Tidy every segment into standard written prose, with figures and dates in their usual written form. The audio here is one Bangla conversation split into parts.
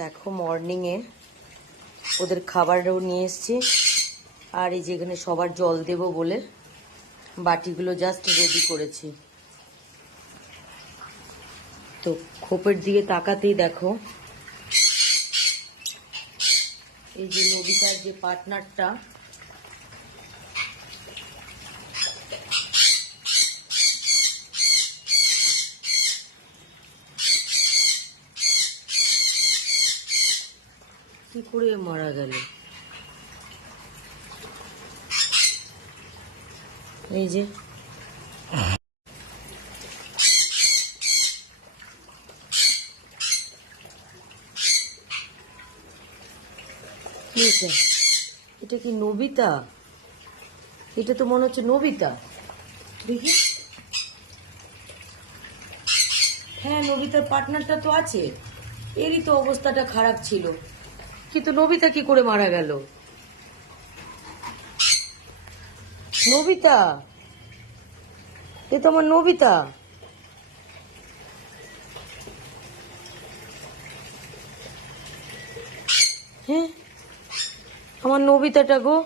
দেখো মর্নিংয়ে ওদের খাবারও নিয়ে এসছি, আর এই যেখানে সবার জল দেব বলে বাটিগুলো জাস্ট রেডি করেছি। তো খোপের দিকে তাকাতেই দেখো এই যে নবিতার যে পার্টনারটা, কি করে মারা গেল। এই যে এটা কি নবিতা? এটা তো মনে হচ্ছে নবিতা। দেখি, হ্যাঁ নবিতার পার্টনারটা তো আছে, এরই তো অবস্থাটা খারাপ ছিল, কিন্তু নবিতা কি করে মারা গেল? নবিতা, এ তো আমার নবিতা। হ্যাঁ আমার নবিতাটা গো।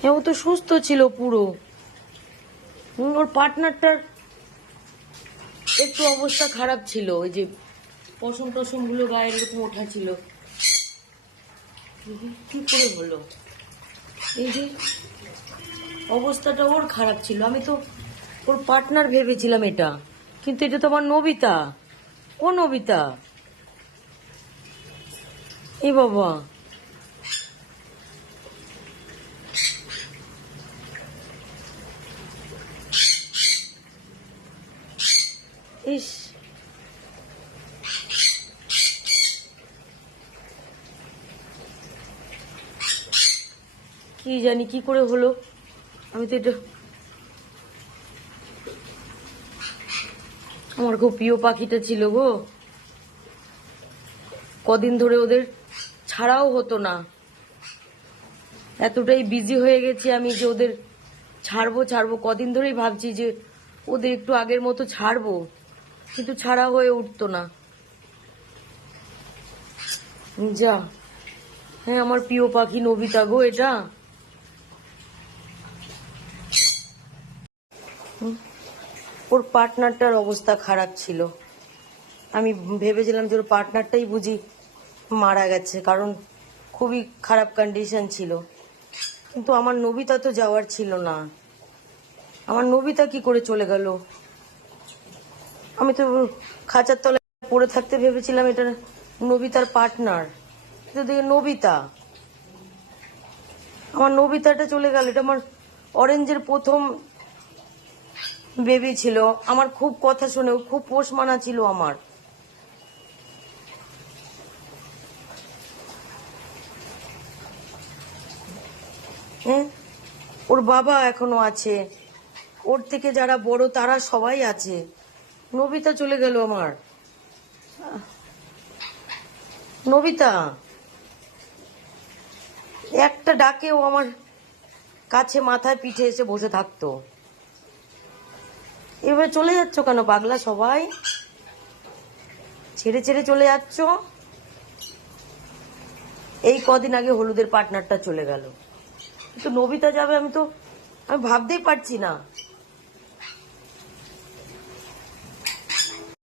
হ্যাঁ ও তো সুস্থ ছিল পুরো, ওর পার্টনারটার একটু অবস্থা খারাপ ছিল, ওই যে পশম টসম গুলো গায়ের এরকম ওঠা ছিল। কি করে হলো? এই যে অবস্থাটা ওর খারাপ ছিল, আমি তো ওর পার্টনার ভেবেছিলাম এটা, কিন্তু এটা তো আমার নবিতা। ও নবিতা, এ বাবা। ইস, কি জানি কি করে হলো, আমি তো এটা, আমার খুব প্রিয় পাখিটা ছিল গো। কদিন ধরে ওদের ছাড়াও হতো না, এতটাই বিজি হয়ে গেছি আমি যে ওদের ছাড়বো ছাড়বো, কদিন ধরেই ভাবছি যে ওদের একটু আগের মতো ছাড়বো, কিন্তু ছাড়া হয়ে উঠতো না। যা, হ্যাঁ আমার প্রিয় পাখি নবিতা গো এটা। ওর পার্টনারটার অবস্থা খারাপ ছিল, আমি ভেবেছিলাম যে ওর পার্টনারটাই বুঝি মারা গেছে, কারণ খুবই খারাপ কন্ডিশন ছিল, কিন্তু আমার নবিতা তো যাওয়ার ছিল না। আমার নবিতা কি করে চলে গেল? আমি তো খাঁচার তলায় পড়ে থাকতে ভেবেছিলাম এটা নবিতার পার্টনার, কিন্তু দেখি নবিতা, আমার নবিতাটা চলে গেল। এটা আমার অরেঞ্জের প্রথম বেবি ছিল, আমার খুব কথা শুনে, খুব পোষ মানা ছিল আমার। হ্যাঁ ওর বাবা এখনো আছে, ওর থেকে যারা বড় তারা সবাই আছে, নবিতা চলে গেল আমার। নবিতা, একটা ডাকে ও আমার কাছে মাথায় পিঠে এসে বসে থাকতো। এবার চলে যাচ্ছ কেন পাগলা? সবাই ছেড়ে ছেড়ে চলে যাচ্ছ। এই কদিন আগে হলুদের পার্টনারটা চলে গেল, কিন্তু নবিতা যাবে আমি ভাবতেই পারছি না।